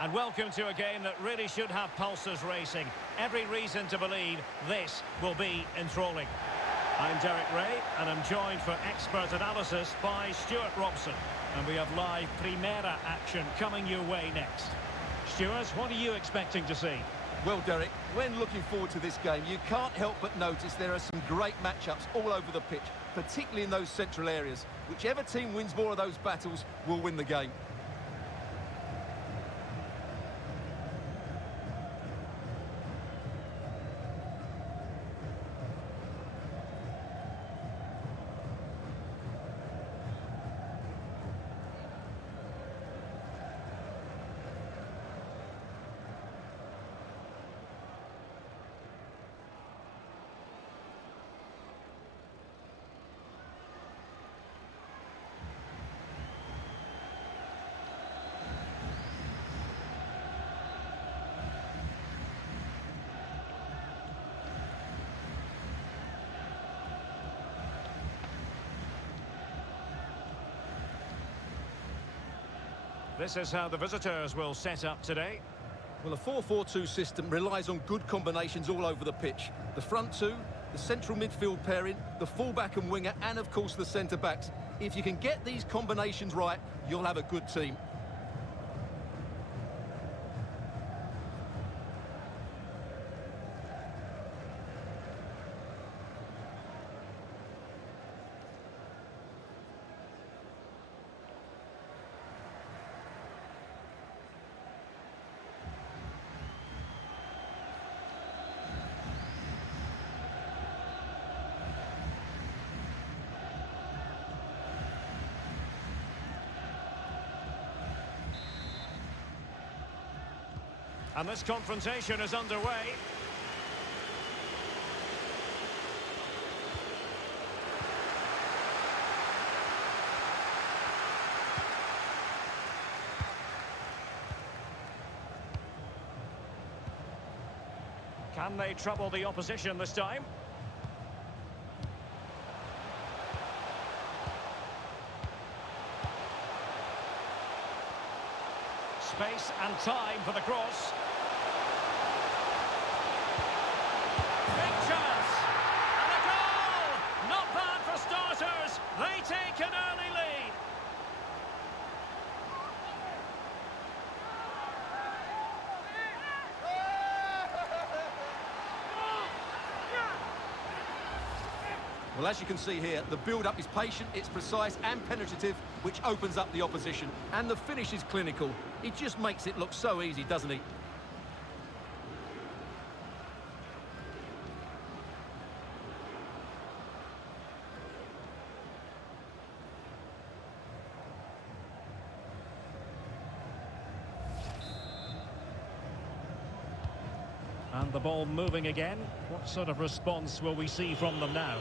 And welcome to a game that really should have pulses racing. Every reason to believe this will be enthralling. I'm Derek Ray, and I'm joined for expert analysis by Stuart Robson. And we have live Primera action coming your way next. Stuart, what are you expecting to see? Well, Derek, when looking forward to this game, you can't help but notice there are some great matchups all over the pitch, particularly in those central areas. Whichever team wins more of those battles will win the game. This is how the visitors will set up today. Well, a 4-4-2 system relies on good combinations all over the pitch. The front two, the central midfield pairing, the fullback and winger, and of course the centre-backs. If you can get these combinations right, you'll have a good team. And this confrontation is underway. Can they trouble the opposition this time? Space and time for the cross. They take an early lead. Well, as you can see here, the build-up is patient, it's precise and penetrative, which opens up the opposition. And the finish is clinical. It just makes it look so easy, doesn't it? And the ball moving again. What sort of response will we see from them now?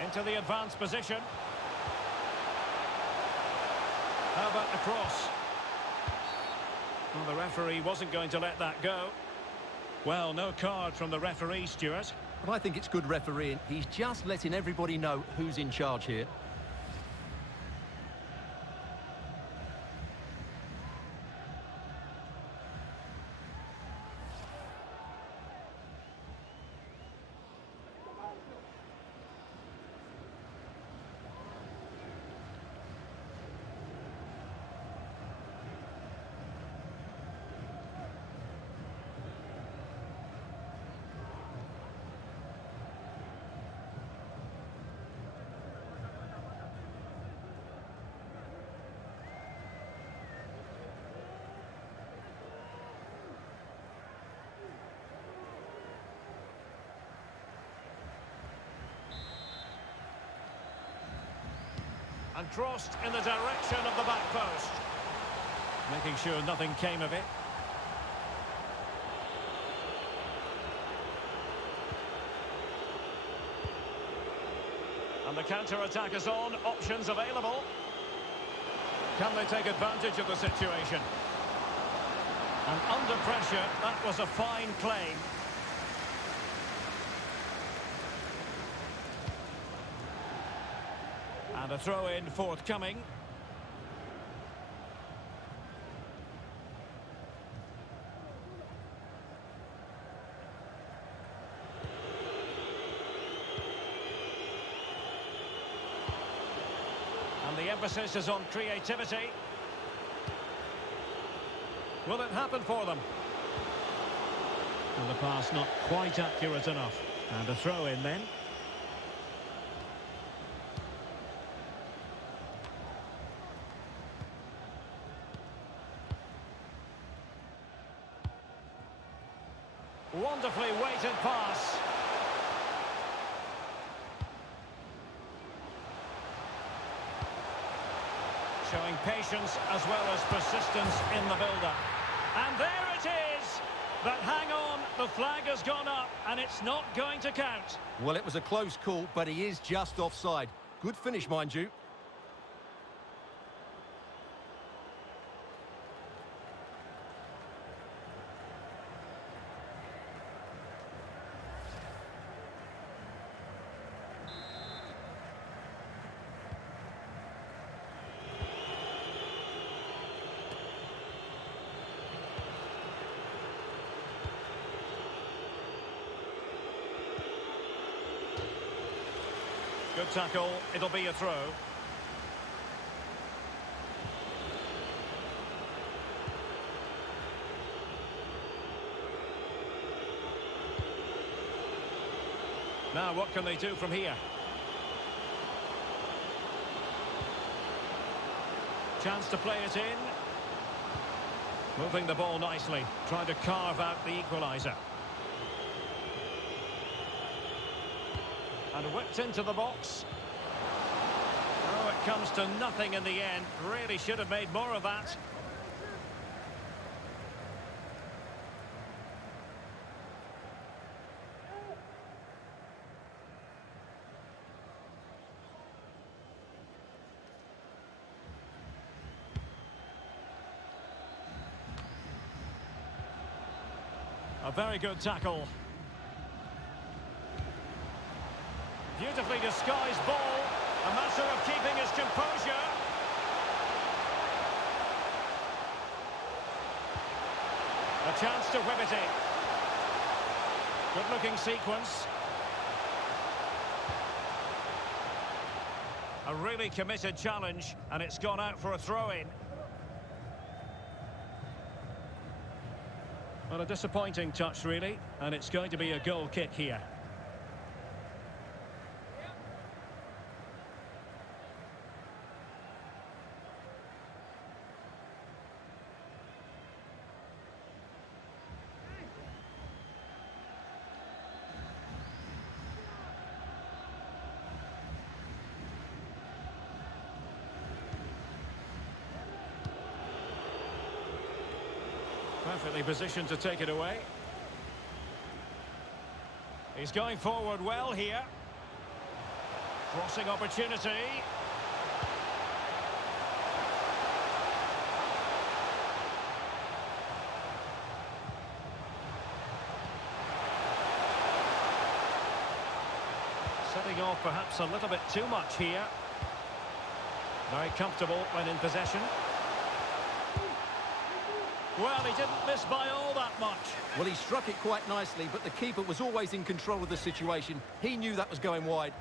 Into the advanced position. How about the cross? Well, the referee wasn't going to let that go. Well, no card from the referee, Stuart. But I think it's good refereeing. He's just letting everybody know who's in charge here. And crossed in the direction of the back post. Making sure nothing came of it. And the counter-attack is on. Options available. Can they take advantage of the situation? And under pressure, that was a fine claim. And a throw-in forthcoming. And the emphasis is on creativity. Will it happen for them? And the pass not quite accurate enough. And a throw-in then. Wonderfully weighted pass. Showing patience as well as persistence in the build-up. And there it is! But hang on, the flag has gone up and it's not going to count. Well, it was a close call, but he is just offside. Good finish, mind you. Good tackle, it'll be a throw. Now what can they do from here? Chance to play it in. Moving the ball nicely, trying to carve out the equaliser. And whipped into the box. Oh, it comes to nothing in the end. Really should have made more of that. A very good tackle. Beautifully disguised ball. A matter of keeping his composure. A chance to whip it in. Good-looking sequence. A really committed challenge, and it's gone out for a throw-in. Well, a disappointing touch, really, and it's going to be a goal kick here. Perfectly positioned to take it away. He's going forward well here. Crossing opportunity. Setting off perhaps a little bit too much here. Very comfortable when in possession. Well, he didn't miss by all that much. Well, he struck it quite nicely, but the keeper was always in control of the situation. He knew that was going wide.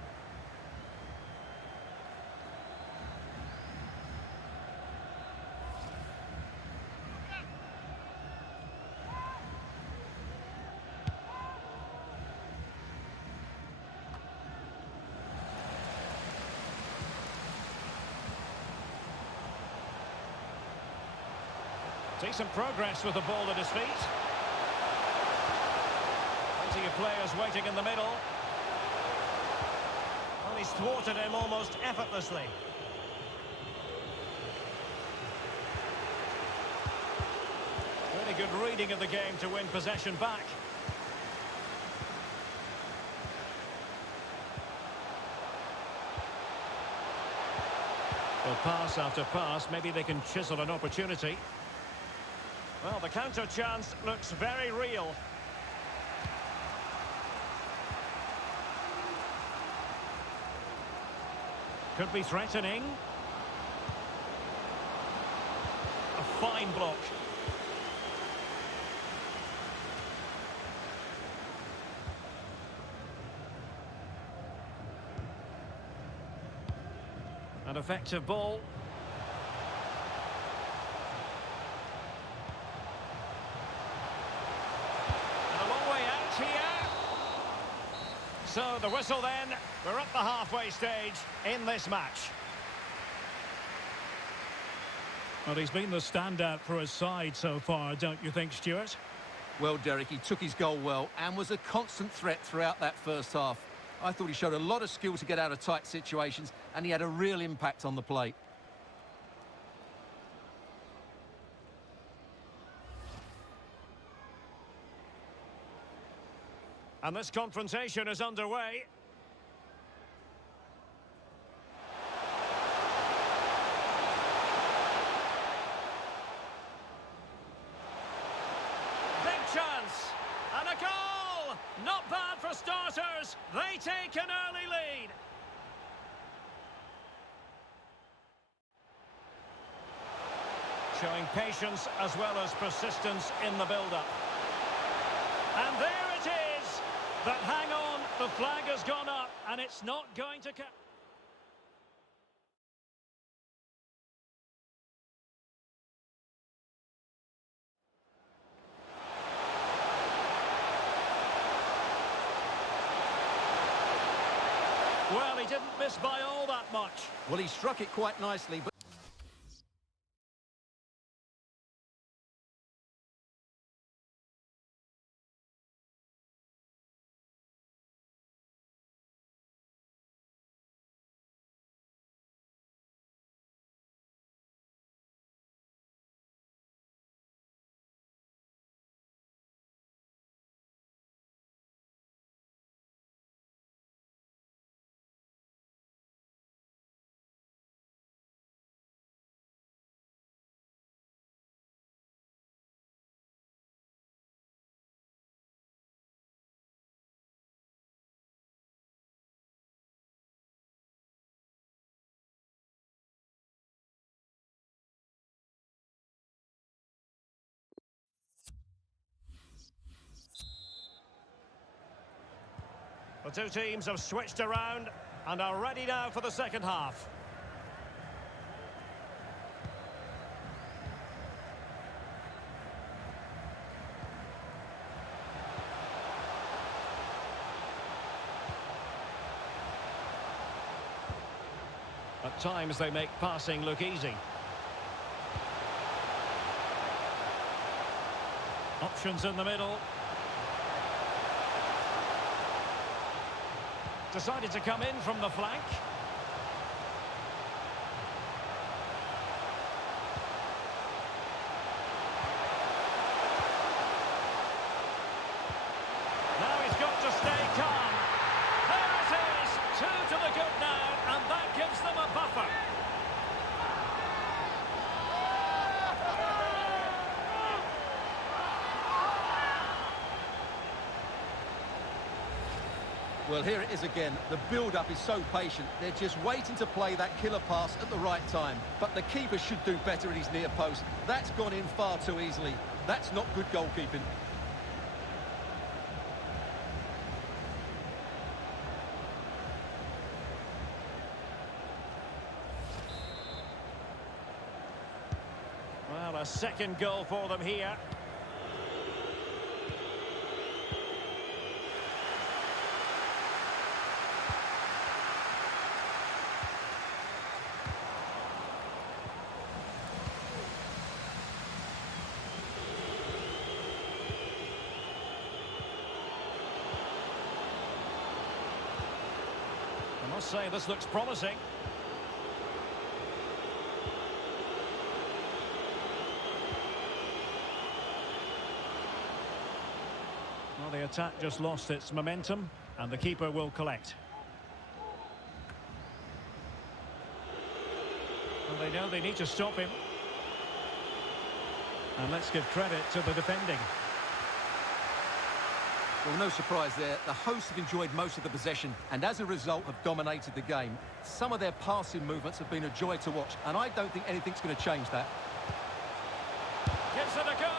Decent progress with the ball at his feet. Plenty of players waiting in the middle. Well, he's thwarted him almost effortlessly. Really good reading of the game to win possession back. Well, pass after pass, maybe they can chisel an opportunity. Well, the counter chance looks very real. Could be threatening. A fine block. An effective ball. And a long way out here. So the whistle then. We're at the halfway stage in this match. Well, he's been the standout for his side so far, don't you think, Stuart? Well, Derek, he took his goal well and was a constant threat throughout that first half. I thought he showed a lot of skill to get out of tight situations, and he had a real impact on the plate. And this confrontation is underway. Big chance. And a goal! Not bad for starters. They take an early lead. Showing patience as well as persistence in the build-up. And there it is. But hang on, the flag has gone up and it's not going to count. Well, he didn't miss by all that much. Well, he struck it quite nicely, but... The two teams have switched around and are ready now for the second half. At times they make passing look easy. Options in the middle. Decided to come in from the flank. Now he's got to stay calm. There it is, 2 to the good now, and that gives them a buffer. Well, here it is again. The build-up is so patient. They're just waiting to play that killer pass at the right time. But the keeper should do better at his near post. That's gone in far too easily. That's not good goalkeeping. Well, a second goal for them here. I must say, this looks promising. Well, the attack just lost its momentum, and the keeper will collect. Well, they know they need to stop him. And let's give credit to the defending. Well, no surprise there. The hosts have enjoyed most of the possession and as a result have dominated the game. Some of their passing movements have been a joy to watch, and I don't think anything's going to change that. Gives it a go.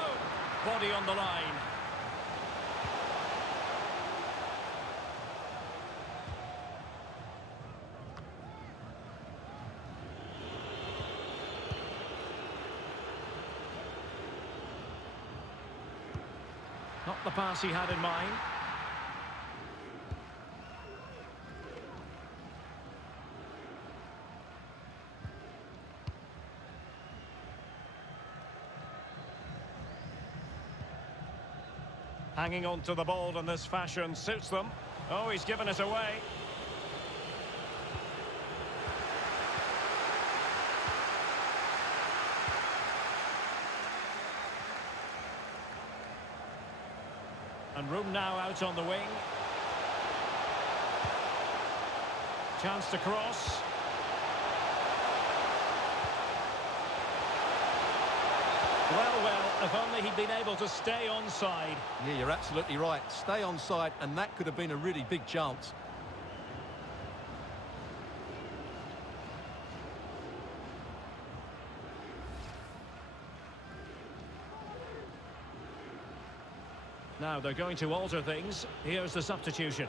Body on the line. Not the pass he had in mind. Hanging on to the ball in this fashion suits them. Oh, he's given it away. And room now out on the wing. Chance to cross. Well, if only he'd been able to stay onside. Yeah, you're absolutely right. Stay onside, and that could have been a really big chance. Now they're going to alter things. Here's the substitution.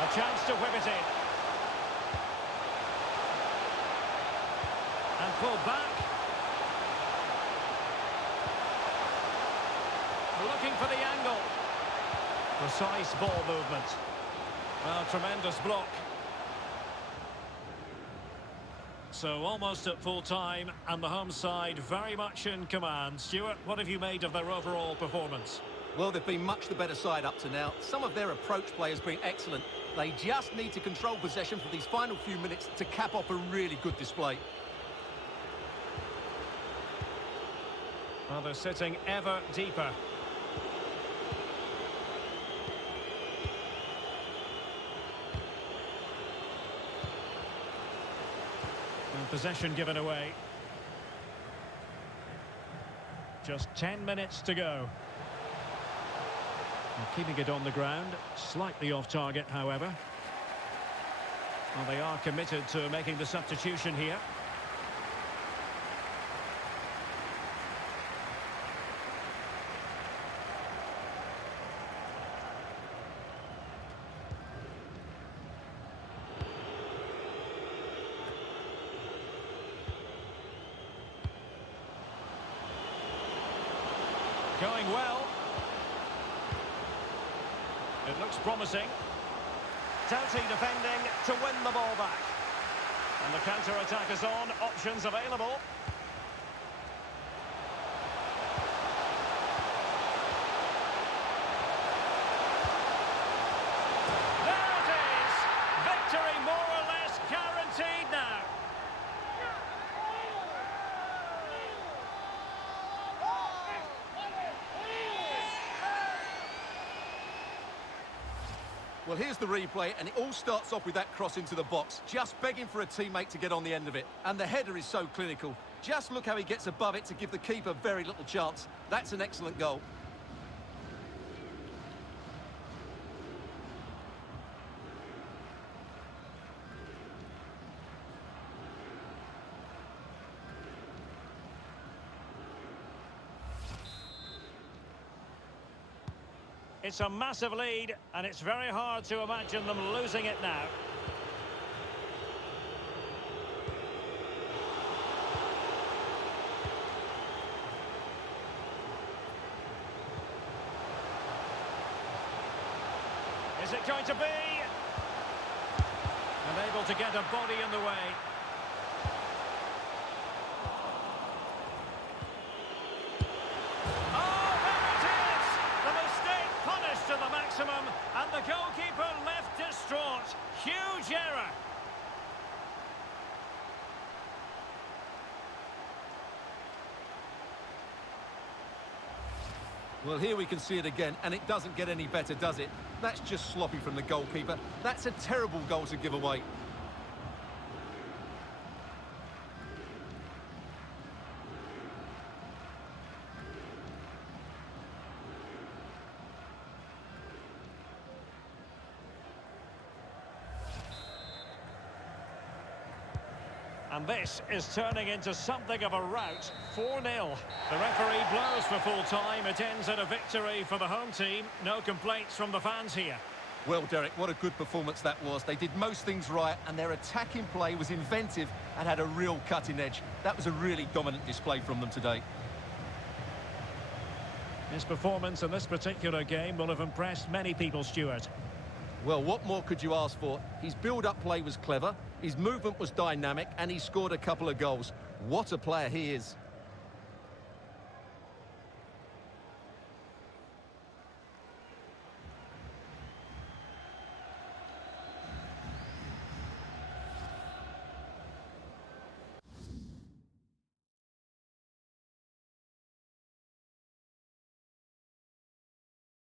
A chance to whip it in. And pull back. Looking for the angle. Precise ball movement. Well, tremendous block. So almost at full time, and the home side very much in command. Stuart, what have you made of their overall performance? Well, they've been much the better side up to now. Some of their approach play has been excellent. They just need to control possession for these final few minutes to cap off a really good display. Well, they're sitting ever deeper. And possession given away. Just 10 minutes to go. And keeping it on the ground, slightly off target, however. Well, they are committed to making the substitution here. Going well. It looks promising. Doughty defending to win the ball back. And the counter-attack is on. Options available. There it is! Victory more or less guaranteed now. Well, here's the replay, and it all starts off with that cross into the box, just begging for a teammate to get on the end of it. And the header is so clinical. Just look how he gets above it to give the keeper very little chance. That's an excellent goal. It's a massive lead, and it's very hard to imagine them losing it now. Is it going to be? And able to get a body in the way. To the maximum, and the goalkeeper left distraught. Huge error. Well, here we can see it again, and it doesn't get any better, does it? That's just sloppy from the goalkeeper. That's a terrible goal to give away. And this is turning into something of a rout. 4-0. The referee blows for full time. It ends in a victory for the home team. No complaints from the fans here. Well, Derek, what a good performance that was. They did most things right, and their attacking play was inventive and had a real cutting edge. That was a really dominant display from them today. His performance in this particular game will have impressed many people, Stuart. Well, what more could you ask for? His build-up play was clever, his movement was dynamic, and he scored a couple of goals. What a player he is.